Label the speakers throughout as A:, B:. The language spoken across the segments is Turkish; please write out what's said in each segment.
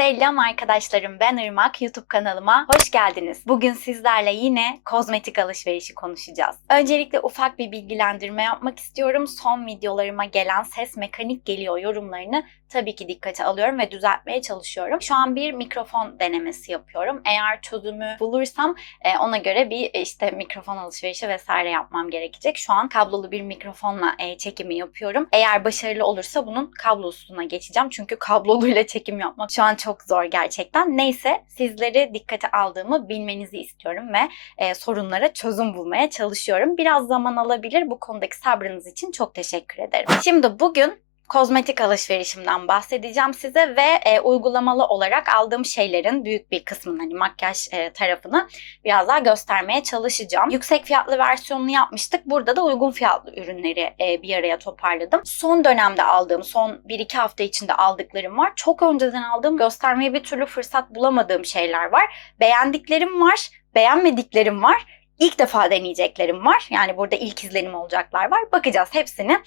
A: Selam arkadaşlarım ben Irmak YouTube kanalıma hoş geldiniz. Bugün sizlerle yine kozmetik alışverişi konuşacağız. Öncelikle ufak bir bilgilendirme yapmak istiyorum. Son videolarıma gelen ses mekanik geliyor yorumlarını tabii ki dikkate alıyorum ve düzeltmeye çalışıyorum. Şu an bir mikrofon denemesi yapıyorum. Eğer çözümü bulursam e, ona göre bir e, işte mikrofon alışverişi vesaire yapmam gerekecek. Şu an kablolu bir mikrofonla e, çekimi yapıyorum. Eğer başarılı olursa bunun kablosuna geçeceğim. Çünkü kabloluyla çekim yapmak şu an çok zor gerçekten. Neyse sizleri dikkate aldığımı bilmenizi istiyorum ve e, sorunlara çözüm bulmaya çalışıyorum. Biraz zaman alabilir. Bu konudaki sabrınız için çok teşekkür ederim. Şimdi bugün kozmetik alışverişimden bahsedeceğim size ve e, uygulamalı olarak aldığım şeylerin büyük bir kısmını hani makyaj e, tarafını biraz daha göstermeye çalışacağım. Yüksek fiyatlı versiyonunu yapmıştık. Burada da uygun fiyatlı ürünleri e, bir araya toparladım. Son dönemde aldığım, son 1-2 hafta içinde aldıklarım var. Çok önceden aldığım, göstermeye bir türlü fırsat bulamadığım şeyler var. Beğendiklerim var, beğenmediklerim var. İlk defa deneyeceklerim var. Yani burada ilk izlenim olacaklar var. Bakacağız hepsini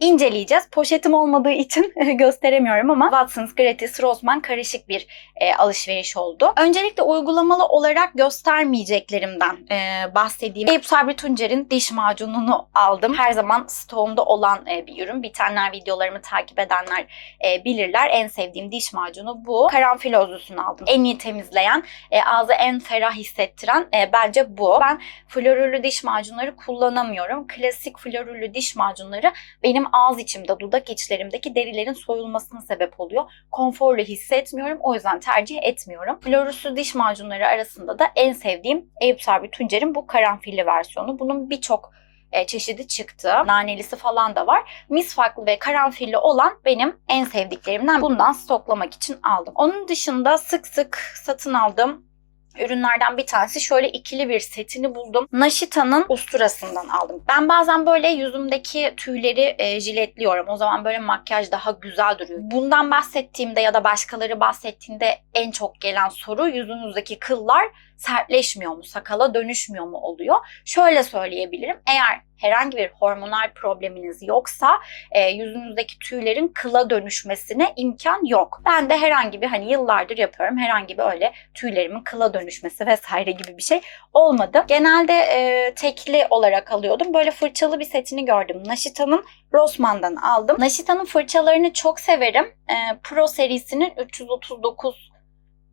A: inceleyeceğiz. Poşetim olmadığı için gösteremiyorum ama Watsons Gratis Rossmann karışık bir e, alışveriş oldu. Öncelikle uygulamalı olarak göstermeyeceklerimden e, bahsedeyim. Eyüp Sabri Tuncer'in diş macununu aldım. Her zaman stoğumda olan e, bir ürün. Bitenler videolarımı takip edenler e, bilirler. En sevdiğim diş macunu bu. Karanfilozlusunu aldım. En iyi temizleyen, e, ağzı en ferah hissettiren e, bence bu. Ben florürlü diş macunları kullanamıyorum. Klasik florürlü diş macunları benim ağız içimde, dudak içlerimdeki derilerin soyulmasına sebep oluyor. Konforlu hissetmiyorum. O yüzden tercih etmiyorum. Florüsü diş macunları arasında da en sevdiğim Eyüp Sabri Tuncer'in bu karanfilli versiyonu. Bunun birçok e, çeşidi çıktı. Nanelisi falan da var. Misfaklı ve karanfilli olan benim en sevdiklerimden. Bundan stoklamak için aldım. Onun dışında sık sık satın aldığım ürünlerden bir tanesi şöyle ikili bir setini buldum. Naşita'nın usturasından aldım. Ben bazen böyle yüzümdeki tüyleri e, jiletliyorum. O zaman böyle makyaj daha güzel duruyor. Bundan bahsettiğimde ya da başkaları bahsettiğinde en çok gelen soru yüzünüzdeki kıllar sertleşmiyor mu, sakala dönüşmüyor mu oluyor. Şöyle söyleyebilirim. Eğer herhangi bir hormonal probleminiz yoksa e, yüzünüzdeki tüylerin kıla dönüşmesine imkan yok. Ben de herhangi bir hani yıllardır yapıyorum herhangi bir öyle tüylerimin kıla dönüşmesi vesaire gibi bir şey olmadı. Genelde e, tekli olarak alıyordum. Böyle fırçalı bir setini gördüm. Naşita'nın Rossmann'dan aldım. Naşita'nın fırçalarını çok severim. E, Pro serisinin 339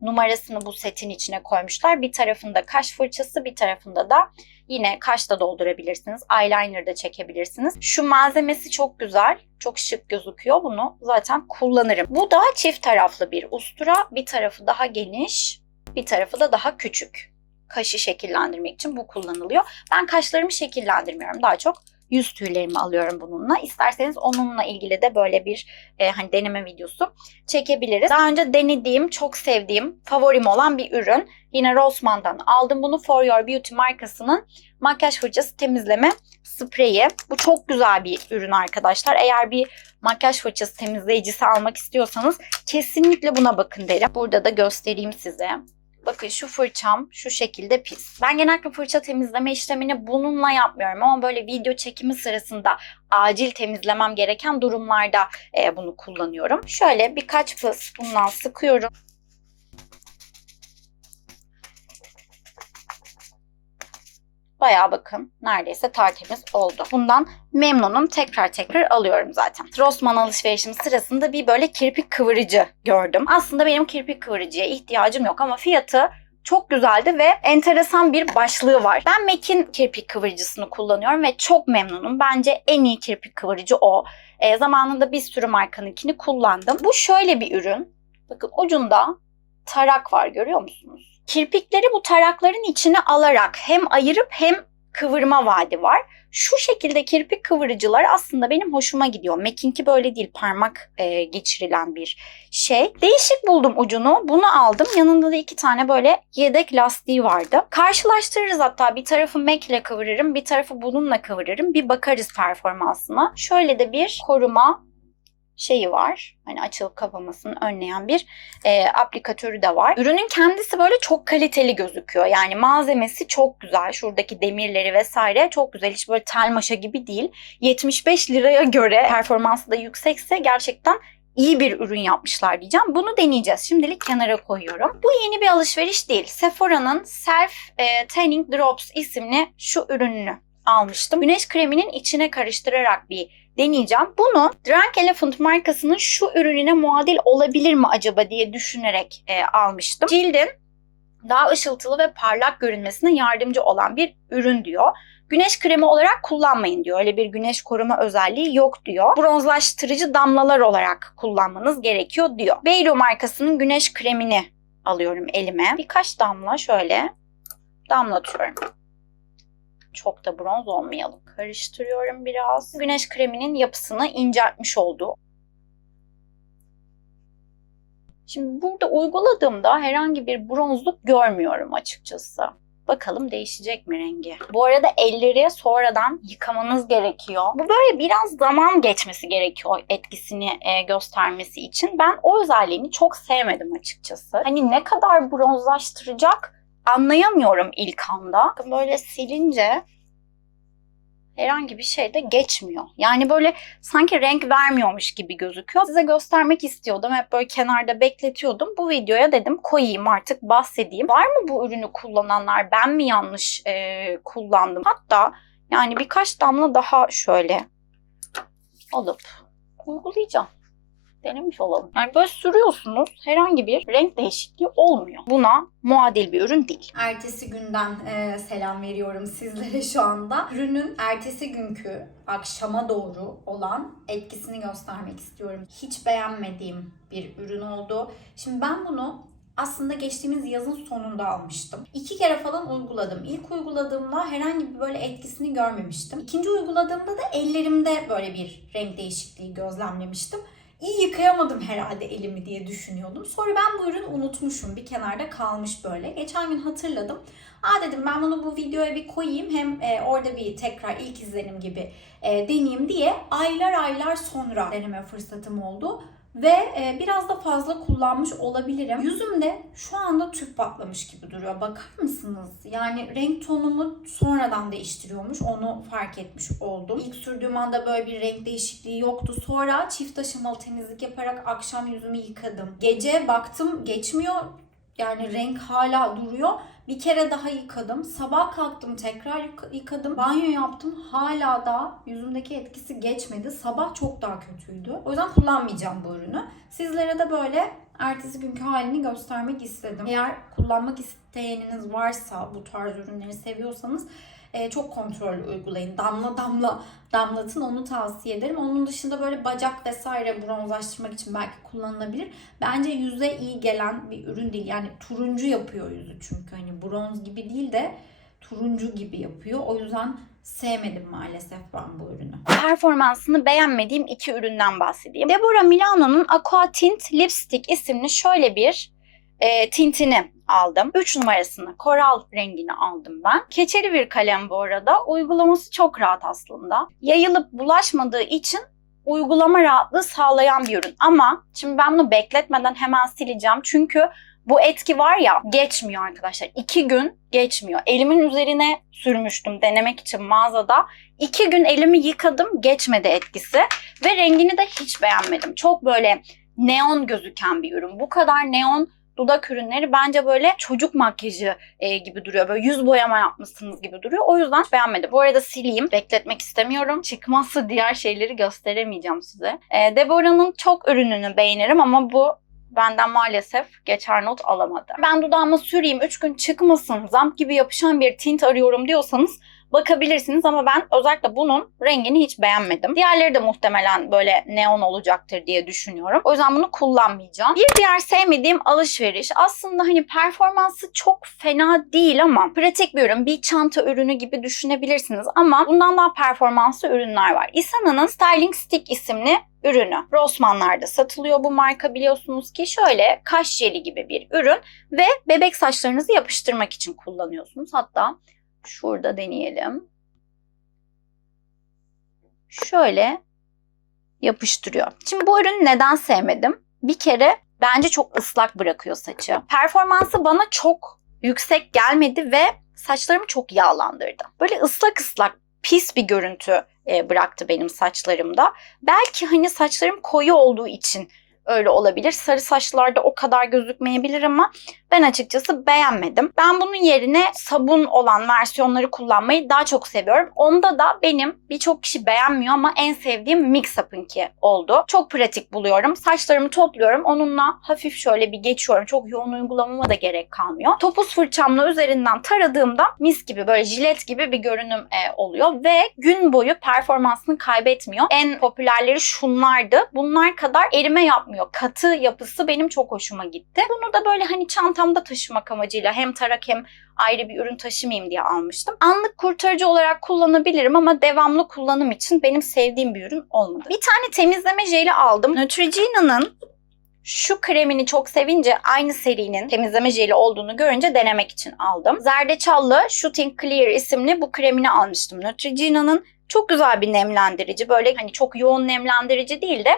A: numarasını bu setin içine koymuşlar. Bir tarafında kaş fırçası, bir tarafında da yine kaş da doldurabilirsiniz. Eyeliner da çekebilirsiniz. Şu malzemesi çok güzel. Çok şık gözüküyor. Bunu zaten kullanırım. Bu da çift taraflı bir ustura. Bir tarafı daha geniş, bir tarafı da daha küçük. Kaşı şekillendirmek için bu kullanılıyor. Ben kaşlarımı şekillendirmiyorum. Daha çok yüz tüylerimi alıyorum bununla. İsterseniz onunla ilgili de böyle bir e, hani deneme videosu çekebiliriz. Daha önce denediğim, çok sevdiğim, favorim olan bir ürün. Yine Rossmann'dan aldım bunu. For Your Beauty markasının makyaj fırçası temizleme spreyi. Bu çok güzel bir ürün arkadaşlar. Eğer bir makyaj fırçası temizleyicisi almak istiyorsanız kesinlikle buna bakın derim. Burada da göstereyim size. Bakın şu fırçam şu şekilde pis. Ben genellikle fırça temizleme işlemini bununla yapmıyorum ama böyle video çekimi sırasında acil temizlemem gereken durumlarda bunu kullanıyorum. Şöyle birkaç fıs bundan sıkıyorum. Bayağı bakın neredeyse tertemiz oldu. Bundan memnunum. Tekrar tekrar alıyorum zaten. Rossmann alışverişim sırasında bir böyle kirpik kıvırıcı gördüm. Aslında benim kirpik kıvırıcıya ihtiyacım yok ama fiyatı çok güzeldi ve enteresan bir başlığı var. Ben MAC'in kirpik kıvırıcısını kullanıyorum ve çok memnunum. Bence en iyi kirpik kıvırıcı o. E, zamanında bir sürü markanınkini kullandım. Bu şöyle bir ürün. Bakın ucunda tarak var görüyor musunuz? Kirpikleri bu tarakların içine alarak hem ayırıp hem kıvırma vaadi var. Şu şekilde kirpik kıvırıcılar aslında benim hoşuma gidiyor. Mac'inki böyle değil parmak e, geçirilen bir şey. Değişik buldum ucunu. Bunu aldım. Yanında da iki tane böyle yedek lastiği vardı. Karşılaştırırız hatta. Bir tarafı Mac ile kıvırırım. Bir tarafı bununla kıvırırım. Bir bakarız performansına. Şöyle de bir koruma şeyi var. Hani açılıp kapamasını önleyen bir e, aplikatörü de var. Ürünün kendisi böyle çok kaliteli gözüküyor. Yani malzemesi çok güzel. Şuradaki demirleri vesaire çok güzel. Hiç böyle tel maşa gibi değil. 75 liraya göre performansı da yüksekse gerçekten iyi bir ürün yapmışlar diyeceğim. Bunu deneyeceğiz. Şimdilik kenara koyuyorum. Bu yeni bir alışveriş değil. Sephora'nın Self e, Tanning Drops isimli şu ürününü almıştım. Güneş kreminin içine karıştırarak bir deneyeceğim. Bunu Drunk Elephant markasının şu ürününe muadil olabilir mi acaba diye düşünerek e, almıştım. Cildin daha ışıltılı ve parlak görünmesine yardımcı olan bir ürün diyor. Güneş kremi olarak kullanmayın diyor. Öyle bir güneş koruma özelliği yok diyor. Bronzlaştırıcı damlalar olarak kullanmanız gerekiyor diyor. Beylo markasının güneş kremini alıyorum elime. Birkaç damla şöyle damlatıyorum. Çok da bronz olmayalım. Karıştırıyorum biraz. Güneş kreminin yapısını inceltmiş olduğu. Şimdi burada uyguladığımda herhangi bir bronzluk görmüyorum açıkçası. Bakalım değişecek mi rengi? Bu arada elleri sonradan yıkamanız gerekiyor. Bu böyle biraz zaman geçmesi gerekiyor etkisini e, göstermesi için. Ben o özelliğini çok sevmedim açıkçası. Hani ne kadar bronzlaştıracak anlayamıyorum ilk anda. Böyle silince herhangi bir şey de geçmiyor. Yani böyle sanki renk vermiyormuş gibi gözüküyor. Size göstermek istiyordum. Hep böyle kenarda bekletiyordum. Bu videoya dedim koyayım artık bahsedeyim. Var mı bu ürünü kullananlar? Ben mi yanlış e, kullandım? Hatta yani birkaç damla daha şöyle alıp uygulayacağım. Denemiş olalım. Yani böyle sürüyorsunuz herhangi bir renk değişikliği olmuyor. Buna muadil bir ürün değil.
B: Ertesi günden e, selam veriyorum sizlere şu anda. Ürünün ertesi günkü akşama doğru olan etkisini göstermek istiyorum. Hiç beğenmediğim bir ürün oldu. Şimdi ben bunu aslında geçtiğimiz yazın sonunda almıştım. İki kere falan uyguladım. İlk uyguladığımda herhangi bir böyle etkisini görmemiştim. İkinci uyguladığımda da ellerimde böyle bir renk değişikliği gözlemlemiştim. İyi yıkayamadım herhalde elimi diye düşünüyordum. Sonra ben bu ürünü unutmuşum. Bir kenarda kalmış böyle. Geçen gün hatırladım. Aa dedim ben bunu bu videoya bir koyayım. Hem e, orada bir tekrar ilk izlenim gibi e, deneyeyim diye aylar aylar sonra deneme fırsatım oldu. Ve e, biraz da fazla kullanmış olabilirim. Yüzümde şu anda tüp patlamış gibi duruyor. Bakar mısınız? Yani renk tonumu sonradan değiştiriyormuş. Onu fark etmiş oldum. İlk sürdüğüm anda böyle bir renk değişikliği yoktu. Sonra çift aşamalı temizlik yaparak akşam yüzümü yıkadım. Gece baktım geçmiyor. Yani renk hala duruyor. Bir kere daha yıkadım. Sabah kalktım tekrar yıka- yıkadım. Banyo yaptım. Hala da yüzümdeki etkisi geçmedi. Sabah çok daha kötüydü. O yüzden kullanmayacağım bu ürünü. Sizlere de böyle ertesi günkü halini göstermek istedim. Eğer kullanmak isteyeniniz varsa bu tarz ürünleri seviyorsanız e, çok kontrollü uygulayın. Damla damla damlatın onu tavsiye ederim. Onun dışında böyle bacak vesaire bronzlaştırmak için belki kullanılabilir. Bence yüze iyi gelen bir ürün değil. Yani turuncu yapıyor yüzü çünkü hani bronz gibi değil de turuncu gibi yapıyor. O yüzden sevmedim maalesef ben bu ürünü.
A: performansını beğenmediğim iki üründen bahsedeyim. Deborah Milano'nun Aqua Tint Lipstick isimli şöyle bir e, tintini aldım. 3 numarasını, koral rengini aldım ben. Keçeli bir kalem bu arada. Uygulaması çok rahat aslında. Yayılıp bulaşmadığı için uygulama rahatlığı sağlayan bir ürün. Ama şimdi ben bunu bekletmeden hemen sileceğim. Çünkü bu etki var ya geçmiyor arkadaşlar. 2 gün geçmiyor. Elimin üzerine sürmüştüm denemek için mağazada. 2 gün elimi yıkadım geçmedi etkisi. Ve rengini de hiç beğenmedim. Çok böyle neon gözüken bir ürün. Bu kadar neon dudak ürünleri bence böyle çocuk makyajı e, gibi duruyor. Böyle yüz boyama yapmışsınız gibi duruyor. O yüzden beğenmedim. Bu arada sileyim. Bekletmek istemiyorum. Çıkmazsa diğer şeyleri gösteremeyeceğim size. E, Deborah'ın çok ürününü beğenirim ama bu benden maalesef geçer not alamadı. Ben dudağıma süreyim 3 gün çıkmasın zamp gibi yapışan bir tint arıyorum diyorsanız bakabilirsiniz ama ben özellikle bunun rengini hiç beğenmedim. Diğerleri de muhtemelen böyle neon olacaktır diye düşünüyorum. O yüzden bunu kullanmayacağım. Bir diğer sevmediğim alışveriş aslında hani performansı çok fena değil ama pratik bir ürün. Bir çanta ürünü gibi düşünebilirsiniz ama bundan daha performanslı ürünler var. Isana'nın Styling Stick isimli ürünü. Rossmann'larda satılıyor bu marka biliyorsunuz ki şöyle kaş jeli gibi bir ürün ve bebek saçlarınızı yapıştırmak için kullanıyorsunuz. Hatta şurada deneyelim. Şöyle yapıştırıyor. Şimdi bu ürünü neden sevmedim? Bir kere bence çok ıslak bırakıyor saçı. Performansı bana çok yüksek gelmedi ve saçlarımı çok yağlandırdı. Böyle ıslak ıslak pis bir görüntü e, bıraktı benim saçlarımda. Belki hani saçlarım koyu olduğu için öyle olabilir. Sarı saçlarda o kadar gözükmeyebilir ama ben açıkçası beğenmedim. Ben bunun yerine sabun olan versiyonları kullanmayı daha çok seviyorum. Onda da benim birçok kişi beğenmiyor ama en sevdiğim Mix Up'ınki oldu. Çok pratik buluyorum. Saçlarımı topluyorum. Onunla hafif şöyle bir geçiyorum. Çok yoğun uygulamama da gerek kalmıyor. Topuz fırçamla üzerinden taradığımda mis gibi böyle jilet gibi bir görünüm e, oluyor ve gün boyu performansını kaybetmiyor. En popülerleri şunlardı. Bunlar kadar erime yapmıyor. Katı yapısı benim çok hoşuma gitti. Bunu da böyle hani çantamda taşımak amacıyla hem tarak hem ayrı bir ürün taşımayayım diye almıştım. Anlık kurtarıcı olarak kullanabilirim ama devamlı kullanım için benim sevdiğim bir ürün olmadı. Bir tane temizleme jeli aldım. Neutrogena'nın şu kremini çok sevince aynı serinin temizleme jeli olduğunu görünce denemek için aldım. Zerdeçallı Shooting Clear isimli bu kremini almıştım. Neutrogena'nın çok güzel bir nemlendirici. Böyle hani çok yoğun nemlendirici değil de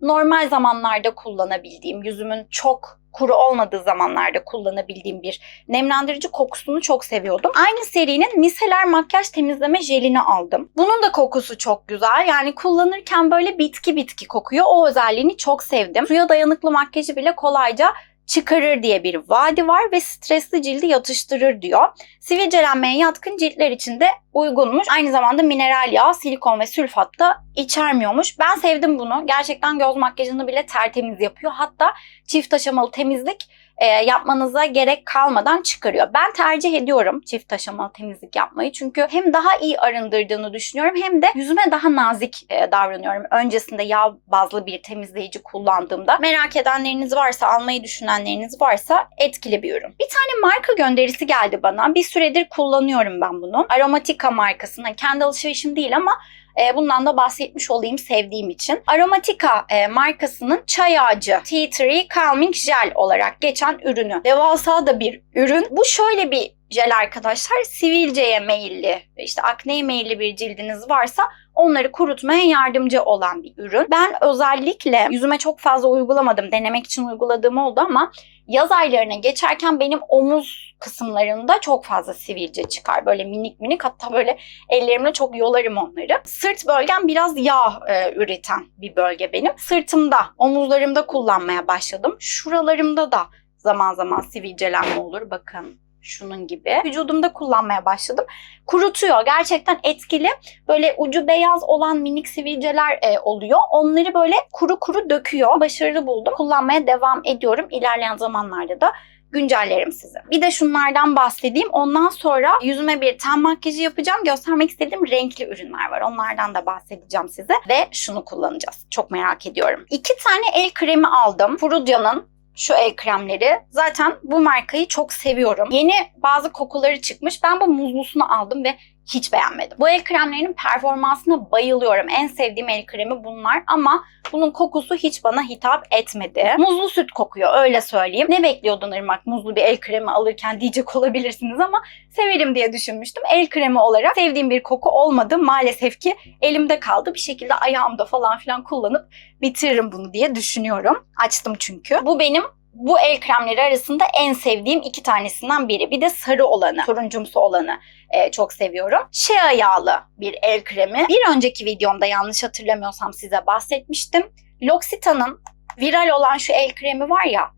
A: normal zamanlarda kullanabildiğim, yüzümün çok kuru olmadığı zamanlarda kullanabildiğim bir nemlendirici kokusunu çok seviyordum. Aynı serinin miseler makyaj temizleme jelini aldım. Bunun da kokusu çok güzel. Yani kullanırken böyle bitki bitki kokuyor. O özelliğini çok sevdim. Suya dayanıklı makyajı bile kolayca çıkarır diye bir vaadi var ve stresli cildi yatıştırır diyor. Sivilcelenmeye yatkın ciltler için de uygunmuş. Aynı zamanda mineral yağ, silikon ve sülfat da içermiyormuş. Ben sevdim bunu. Gerçekten göz makyajını bile tertemiz yapıyor. Hatta çift aşamalı temizlik e, yapmanıza gerek kalmadan çıkarıyor. Ben tercih ediyorum çift aşamalı temizlik yapmayı. Çünkü hem daha iyi arındırdığını düşünüyorum hem de yüzüme daha nazik e, davranıyorum. Öncesinde yağ bazlı bir temizleyici kullandığımda. Merak edenleriniz varsa, almayı düşünenleriniz varsa etkili bir ürün. Bir tane marka gönderisi geldi bana. Bir süredir kullanıyorum ben bunu. Aromatica markasının. Kendi alışverişim değil ama e, bundan da bahsetmiş olayım sevdiğim için. Aromatica e, markasının çay ağacı Tea Tree Calming Gel olarak geçen ürünü. Devasa da bir ürün. Bu şöyle bir jel arkadaşlar. Sivilceye meyilli, işte akneye meyilli bir cildiniz varsa onları kurutmaya yardımcı olan bir ürün. Ben özellikle yüzüme çok fazla uygulamadım. Denemek için uyguladığım oldu ama yaz aylarına geçerken benim omuz kısımlarında çok fazla sivilce çıkar. Böyle minik minik hatta böyle ellerimle çok yolarım onları. Sırt bölgem biraz yağ e, üreten bir bölge benim. Sırtımda, omuzlarımda kullanmaya başladım. Şuralarımda da zaman zaman sivilcelenme olur. Bakın şunun gibi. Vücudumda kullanmaya başladım. Kurutuyor. Gerçekten etkili. Böyle ucu beyaz olan minik sivilceler e, oluyor. Onları böyle kuru kuru döküyor. Başarılı buldum. Kullanmaya devam ediyorum. İlerleyen zamanlarda da güncellerim size. Bir de şunlardan bahsedeyim. Ondan sonra yüzüme bir ten makyajı yapacağım. Göstermek istediğim renkli ürünler var. Onlardan da bahsedeceğim size. Ve şunu kullanacağız. Çok merak ediyorum. İki tane el kremi aldım. Furudia'nın şu el kremleri. Zaten bu markayı çok seviyorum. Yeni bazı kokuları çıkmış. Ben bu muzlusunu aldım ve hiç beğenmedim. Bu el kremlerinin performansına bayılıyorum. En sevdiğim el kremi bunlar ama bunun kokusu hiç bana hitap etmedi. Muzlu süt kokuyor öyle söyleyeyim. Ne bekliyordun Irmak muzlu bir el kremi alırken diyecek olabilirsiniz ama severim diye düşünmüştüm. El kremi olarak sevdiğim bir koku olmadı. Maalesef ki elimde kaldı. Bir şekilde ayağımda falan filan kullanıp bitiririm bunu diye düşünüyorum. Açtım çünkü. Bu benim bu el kremleri arasında en sevdiğim iki tanesinden biri. Bir de sarı olanı, turuncumsu olanı e, çok seviyorum. Shea yağlı bir el kremi. Bir önceki videomda yanlış hatırlamıyorsam size bahsetmiştim. L'Occitane'ın viral olan şu el kremi var ya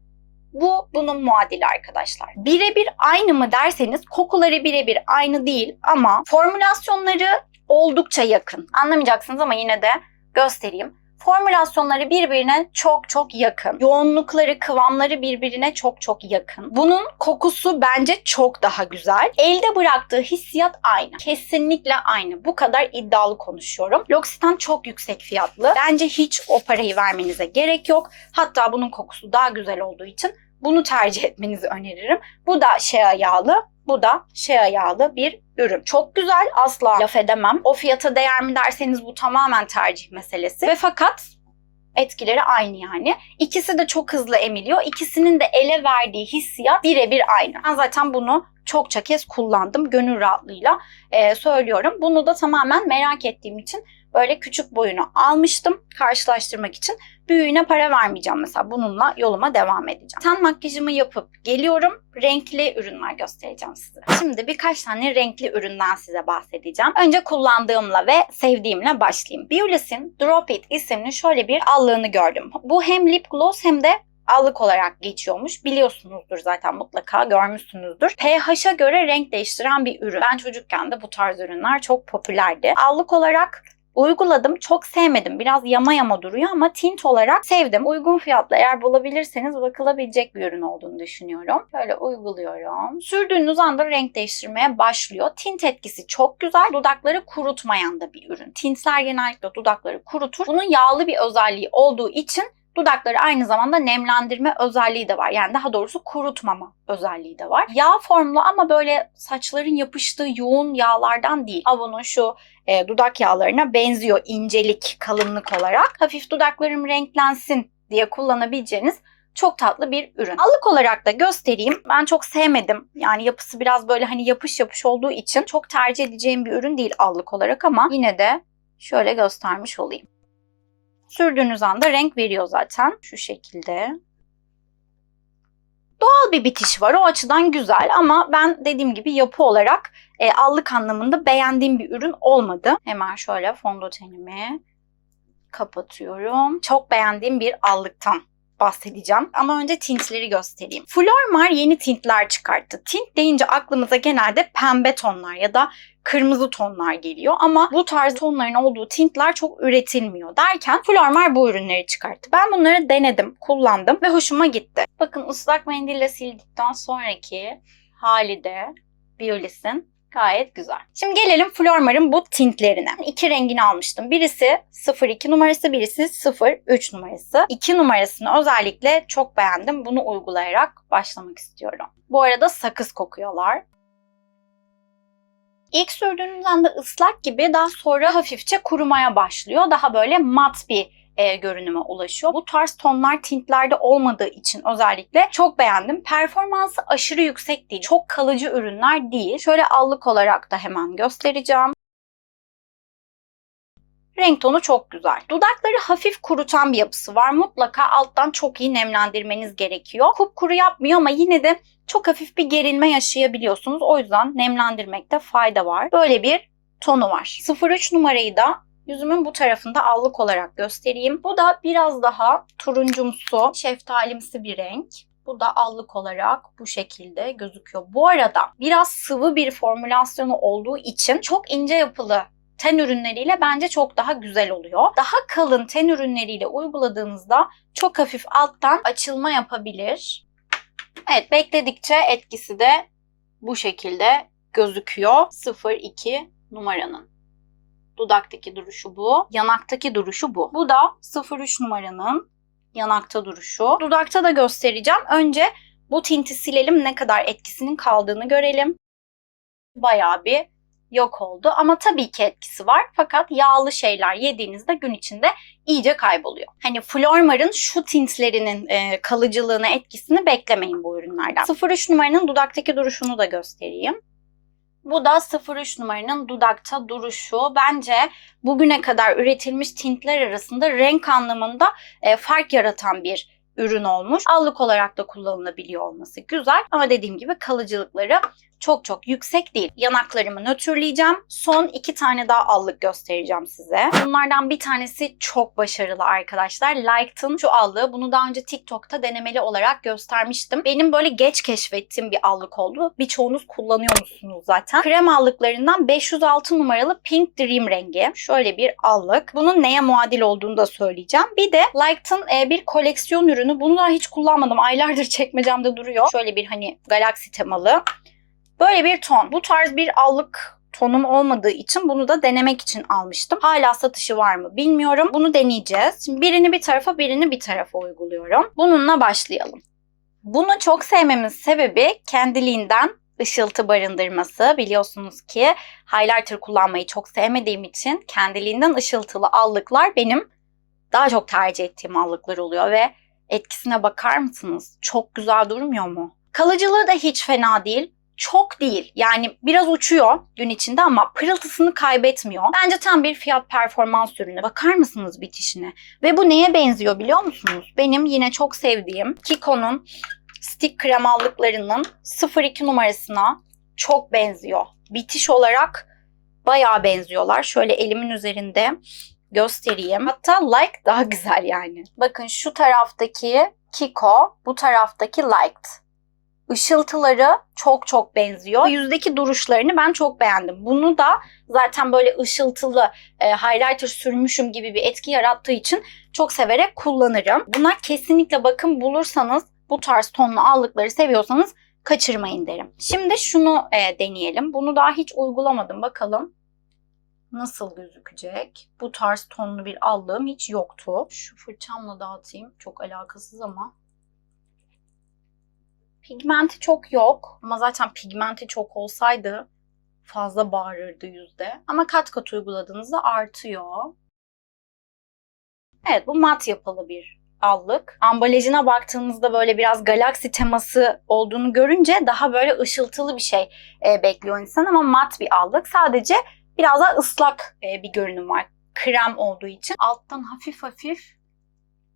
A: bu bunun muadili arkadaşlar. Birebir aynı mı derseniz kokuları birebir aynı değil ama formülasyonları oldukça yakın. Anlamayacaksınız ama yine de göstereyim. Formülasyonları birbirine çok çok yakın. Yoğunlukları, kıvamları birbirine çok çok yakın. Bunun kokusu bence çok daha güzel. Elde bıraktığı hissiyat aynı. Kesinlikle aynı. Bu kadar iddialı konuşuyorum. L'Occitane çok yüksek fiyatlı. Bence hiç o parayı vermenize gerek yok. Hatta bunun kokusu daha güzel olduğu için bunu tercih etmenizi öneririm. Bu da Shea yağlı. Bu da Shea yağlı bir ürün. Çok güzel asla laf edemem. O fiyata değer mi derseniz bu tamamen tercih meselesi. Ve fakat etkileri aynı yani. İkisi de çok hızlı emiliyor. İkisinin de ele verdiği hissiyat birebir aynı. Ben zaten bunu çokça kez kullandım. Gönül rahatlığıyla e, söylüyorum. Bunu da tamamen merak ettiğim için böyle küçük boyunu almıştım karşılaştırmak için. Büyüğüne para vermeyeceğim mesela. Bununla yoluma devam edeceğim. Ten makyajımı yapıp geliyorum. Renkli ürünler göstereceğim size. Şimdi birkaç tane renkli üründen size bahsedeceğim. Önce kullandığımla ve sevdiğimle başlayayım. Biolis'in Drop It isimli şöyle bir allığını gördüm. Bu hem lip gloss hem de allık olarak geçiyormuş. Biliyorsunuzdur zaten mutlaka görmüşsünüzdür. pH'a göre renk değiştiren bir ürün. Ben çocukken de bu tarz ürünler çok popülerdi. Allık olarak uyguladım. Çok sevmedim. Biraz yama yama duruyor ama tint olarak sevdim. Uygun fiyatla eğer bulabilirseniz bakılabilecek bir ürün olduğunu düşünüyorum. Böyle uyguluyorum. Sürdüğünüz anda renk değiştirmeye başlıyor. Tint etkisi çok güzel. Dudakları kurutmayan da bir ürün. Tintler genellikle dudakları kurutur. Bunun yağlı bir özelliği olduğu için Dudakları aynı zamanda nemlendirme özelliği de var. Yani daha doğrusu kurutmama özelliği de var. Yağ formlu ama böyle saçların yapıştığı yoğun yağlardan değil. Avon'un şu e, dudak yağlarına benziyor incelik, kalınlık olarak. Hafif dudaklarım renklensin diye kullanabileceğiniz çok tatlı bir ürün. Allık olarak da göstereyim. Ben çok sevmedim. Yani yapısı biraz böyle hani yapış yapış olduğu için çok tercih edeceğim bir ürün değil allık olarak ama yine de şöyle göstermiş olayım. Sürdüğünüz anda renk veriyor zaten. Şu şekilde. Doğal bir bitiş var. O açıdan güzel ama ben dediğim gibi yapı olarak e, allık anlamında beğendiğim bir ürün olmadı. Hemen şöyle fondötenimi kapatıyorum. Çok beğendiğim bir allıktan bahsedeceğim. Ama önce tintleri göstereyim. Flormar yeni tintler çıkarttı. Tint deyince aklımıza genelde pembe tonlar ya da kırmızı tonlar geliyor ama bu tarz tonların olduğu tintler çok üretilmiyor derken Flormar bu ürünleri çıkarttı. Ben bunları denedim, kullandım ve hoşuma gitti. Bakın ıslak mendille sildikten sonraki hali de Biolis'in Gayet güzel. Şimdi gelelim Flormar'ın bu tintlerine. İki rengini almıştım. Birisi 02 numarası, birisi 03 numarası. 2 numarasını özellikle çok beğendim. Bunu uygulayarak başlamak istiyorum. Bu arada sakız kokuyorlar. İlk sürdüğünüz anda ıslak gibi daha sonra hafifçe kurumaya başlıyor. Daha böyle mat bir e, görünüme ulaşıyor. Bu tarz tonlar tintlerde olmadığı için özellikle çok beğendim. Performansı aşırı yüksek değil. Çok kalıcı ürünler değil. Şöyle allık olarak da hemen göstereceğim. Renk tonu çok güzel. Dudakları hafif kurutan bir yapısı var. Mutlaka alttan çok iyi nemlendirmeniz gerekiyor. Kupkuru yapmıyor ama yine de çok hafif bir gerilme yaşayabiliyorsunuz. O yüzden nemlendirmekte fayda var. Böyle bir tonu var. 03 numarayı da yüzümün bu tarafında allık olarak göstereyim. Bu da biraz daha turuncumsu, şeftalimsi bir renk. Bu da allık olarak bu şekilde gözüküyor. Bu arada biraz sıvı bir formülasyonu olduğu için çok ince yapılı ten ürünleriyle bence çok daha güzel oluyor. Daha kalın ten ürünleriyle uyguladığınızda çok hafif alttan açılma yapabilir. Evet bekledikçe etkisi de bu şekilde gözüküyor. 02 numaranın. Dudaktaki duruşu bu. Yanaktaki duruşu bu. Bu da 03 numaranın yanakta duruşu. Dudakta da göstereceğim. Önce bu tinti silelim ne kadar etkisinin kaldığını görelim. Bayağı bir yok oldu ama tabii ki etkisi var. Fakat yağlı şeyler yediğinizde gün içinde iyice kayboluyor. Hani Flormar'ın şu tintlerinin e, kalıcılığını, etkisini beklemeyin bu ürünlerden. 03 numaranın dudaktaki duruşunu da göstereyim. Bu da 03 numaranın dudakta duruşu. Bence bugüne kadar üretilmiş tintler arasında renk anlamında e, fark yaratan bir ürün olmuş. Allık olarak da kullanılabiliyor olması güzel. Ama dediğim gibi kalıcılıkları çok çok yüksek değil. Yanaklarımı nötrleyeceğim. Son iki tane daha allık göstereceğim size. Bunlardan bir tanesi çok başarılı arkadaşlar. Liked'ın şu allığı. Bunu daha önce TikTok'ta denemeli olarak göstermiştim. Benim böyle geç keşfettiğim bir allık oldu. Birçoğunuz kullanıyormuşsunuz zaten. Krem allıklarından 506 numaralı Pink Dream rengi. Şöyle bir allık. Bunun neye muadil olduğunu da söyleyeceğim. Bir de Liked'ın e, bir koleksiyon ürünü. Bunu da hiç kullanmadım. Aylardır çekmecemde duruyor. Şöyle bir hani galaksi temalı. Böyle bir ton. Bu tarz bir allık tonum olmadığı için bunu da denemek için almıştım. Hala satışı var mı bilmiyorum. Bunu deneyeceğiz. Şimdi birini bir tarafa birini bir tarafa uyguluyorum. Bununla başlayalım. Bunu çok sevmemin sebebi kendiliğinden ışıltı barındırması. Biliyorsunuz ki highlighter kullanmayı çok sevmediğim için kendiliğinden ışıltılı allıklar benim daha çok tercih ettiğim allıklar oluyor ve etkisine bakar mısınız? Çok güzel durmuyor mu? Kalıcılığı da hiç fena değil çok değil. Yani biraz uçuyor gün içinde ama pırıltısını kaybetmiyor. Bence tam bir fiyat performans ürünü. Bakar mısınız bitişine? Ve bu neye benziyor biliyor musunuz? Benim yine çok sevdiğim Kiko'nun stick kremallıklarının 02 numarasına çok benziyor. Bitiş olarak bayağı benziyorlar. Şöyle elimin üzerinde göstereyim. Hatta like daha güzel yani. Bakın şu taraftaki Kiko, bu taraftaki Liked. Işıltıları çok çok benziyor. Yüzdeki duruşlarını ben çok beğendim. Bunu da zaten böyle ışıltılı e, highlighter sürmüşüm gibi bir etki yarattığı için çok severek kullanırım. Buna kesinlikle bakın bulursanız bu tarz tonlu allıkları seviyorsanız kaçırmayın derim. Şimdi şunu e, deneyelim. Bunu daha hiç uygulamadım. Bakalım nasıl gözükecek? Bu tarz tonlu bir allığım hiç yoktu. Şu fırçamla dağıtayım. Çok alakasız ama. Pigmenti çok yok. Ama zaten pigmenti çok olsaydı fazla bağırırdı yüzde. Ama kat kat uyguladığınızda artıyor. Evet bu mat yapılı bir allık. Ambalajına baktığınızda böyle biraz galaksi teması olduğunu görünce daha böyle ışıltılı bir şey e, bekliyor insan ama mat bir allık. Sadece biraz daha ıslak e, bir görünüm var. Krem olduğu için. Alttan hafif hafif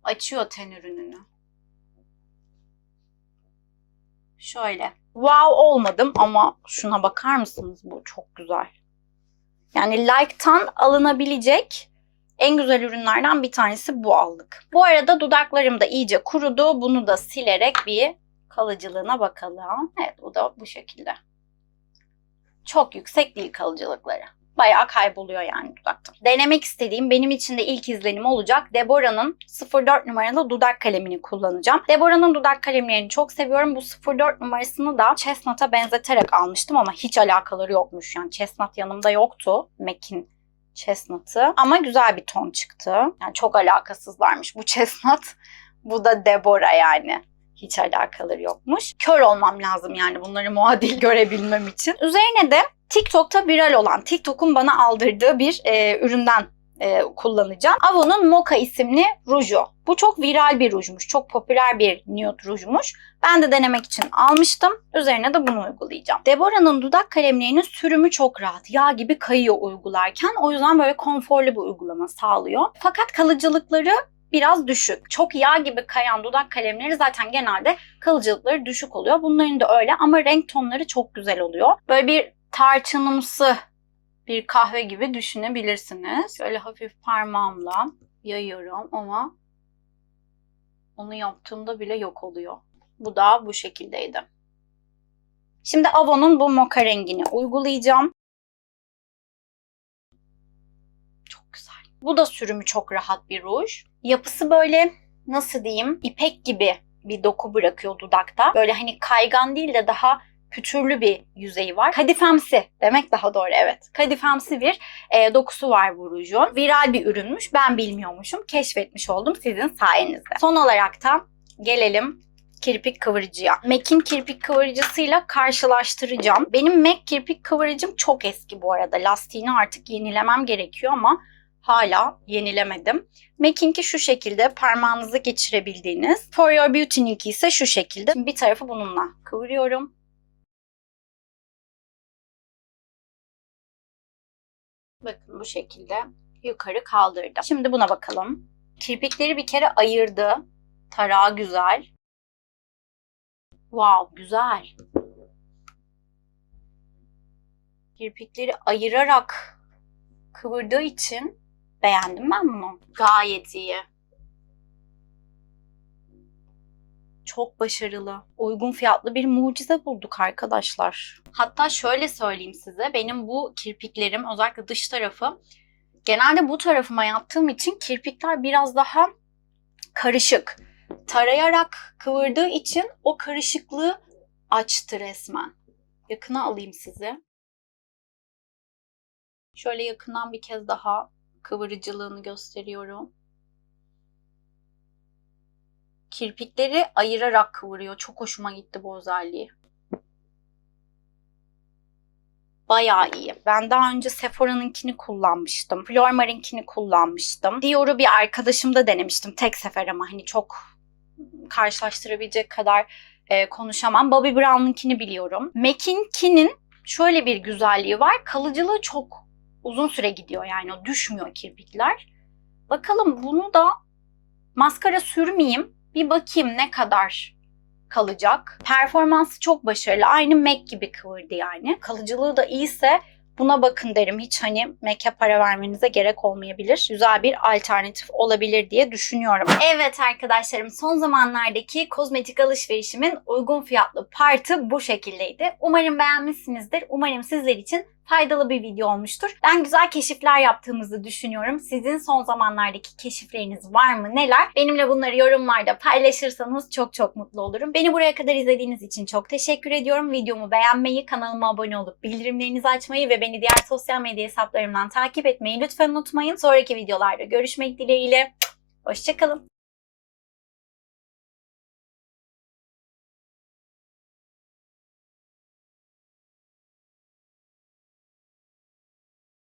A: açıyor ten ürününü. Şöyle. Wow olmadım ama şuna bakar mısınız? Bu çok güzel. Yani Like'tan alınabilecek en güzel ürünlerden bir tanesi bu aldık. Bu arada dudaklarım da iyice kurudu. Bunu da silerek bir kalıcılığına bakalım. Evet bu da bu şekilde. Çok yüksek değil kalıcılıkları. Bayağı kayboluyor yani dudakta. Denemek istediğim benim için de ilk izlenim olacak. Deborah'nın 04 numaralı dudak kalemini kullanacağım. Deborah'ın dudak kalemlerini çok seviyorum. Bu 04 numarasını da Chestnut'a benzeterek almıştım ama hiç alakaları yokmuş. Yani Chestnut yanımda yoktu. MAC'in Chestnut'ı. Ama güzel bir ton çıktı. Yani çok alakasızlarmış bu Chestnut. Bu da Deborah yani. Hiç alakaları yokmuş. Kör olmam lazım yani bunları muadil görebilmem için. Üzerine de TikTok'ta viral olan, TikTok'un bana aldırdığı bir e, üründen e, kullanacağım. Avon'un Mocha isimli ruju. Bu çok viral bir rujmuş. Çok popüler bir nude rujmuş. Ben de denemek için almıştım. Üzerine de bunu uygulayacağım. Deborah'ın dudak kalemlerinin sürümü çok rahat. Yağ gibi kayıyor uygularken. O yüzden böyle konforlu bir uygulama sağlıyor. Fakat kalıcılıkları biraz düşük. Çok yağ gibi kayan dudak kalemleri zaten genelde kalıcılıkları düşük oluyor. Bunların da öyle ama renk tonları çok güzel oluyor. Böyle bir tarçınımsı bir kahve gibi düşünebilirsiniz. Şöyle hafif parmağımla yayıyorum ama onu yaptığımda bile yok oluyor. Bu da bu şekildeydi. Şimdi Avon'un bu moka rengini uygulayacağım. Bu da sürümü çok rahat bir ruj. Yapısı böyle nasıl diyeyim ipek gibi bir doku bırakıyor dudakta. Böyle hani kaygan değil de daha pütürlü bir yüzeyi var. Kadifemsi demek daha doğru evet. Kadifemsi bir e, dokusu var bu rujun. Viral bir ürünmüş. Ben bilmiyormuşum. Keşfetmiş oldum sizin sayenizde. Son olarak da gelelim kirpik kıvırıcıya. MAC'in kirpik kıvırıcısıyla karşılaştıracağım. Benim MAC kirpik kıvırıcım çok eski bu arada. Lastiğini artık yenilemem gerekiyor ama hala yenilemedim. MAC'inki şu şekilde parmağınızı geçirebildiğiniz. For Your Beauty'ninki ise şu şekilde. Bir tarafı bununla kıvırıyorum. Bakın bu şekilde yukarı kaldırdım. Şimdi buna bakalım. Kirpikleri bir kere ayırdı. Tarağı güzel. Wow, güzel. Kirpikleri ayırarak kıvırdığı için beğendim ben bunu. Gayet iyi. Çok başarılı. Uygun fiyatlı bir mucize bulduk arkadaşlar. Hatta şöyle söyleyeyim size. Benim bu kirpiklerim özellikle dış tarafı genelde bu tarafıma yaptığım için kirpikler biraz daha karışık. Tarayarak kıvırdığı için o karışıklığı açtı resmen. Yakına alayım sizi. Şöyle yakından bir kez daha kıvırıcılığını gösteriyorum. Kirpikleri ayırarak kıvırıyor. Çok hoşuma gitti bu özelliği. Bayağı iyi. Ben daha önce Sephora'nınkini kullanmıştım. Flormar'ınkini kullanmıştım. Dior'u bir arkadaşımda denemiştim tek sefer ama hani çok karşılaştırabilecek kadar e, konuşamam. Bobbi Brown'unkini biliyorum. MAC'inkinin şöyle bir güzelliği var. Kalıcılığı çok uzun süre gidiyor yani o düşmüyor kirpikler. Bakalım bunu da maskara sürmeyeyim. Bir bakayım ne kadar kalacak. Performansı çok başarılı. Aynı MAC gibi kıvırdı yani. Kalıcılığı da iyiyse buna bakın derim. Hiç hani MAC'e para vermenize gerek olmayabilir. Güzel bir alternatif olabilir diye düşünüyorum. Evet arkadaşlarım son zamanlardaki kozmetik alışverişimin uygun fiyatlı partı bu şekildeydi. Umarım beğenmişsinizdir. Umarım sizler için faydalı bir video olmuştur. Ben güzel keşifler yaptığımızı düşünüyorum. Sizin son zamanlardaki keşifleriniz var mı? Neler? Benimle bunları yorumlarda paylaşırsanız çok çok mutlu olurum. Beni buraya kadar izlediğiniz için çok teşekkür ediyorum. Videomu beğenmeyi, kanalıma abone olup bildirimlerinizi açmayı ve beni diğer sosyal medya hesaplarımdan takip etmeyi lütfen unutmayın. Sonraki videolarda görüşmek dileğiyle. Hoşçakalın.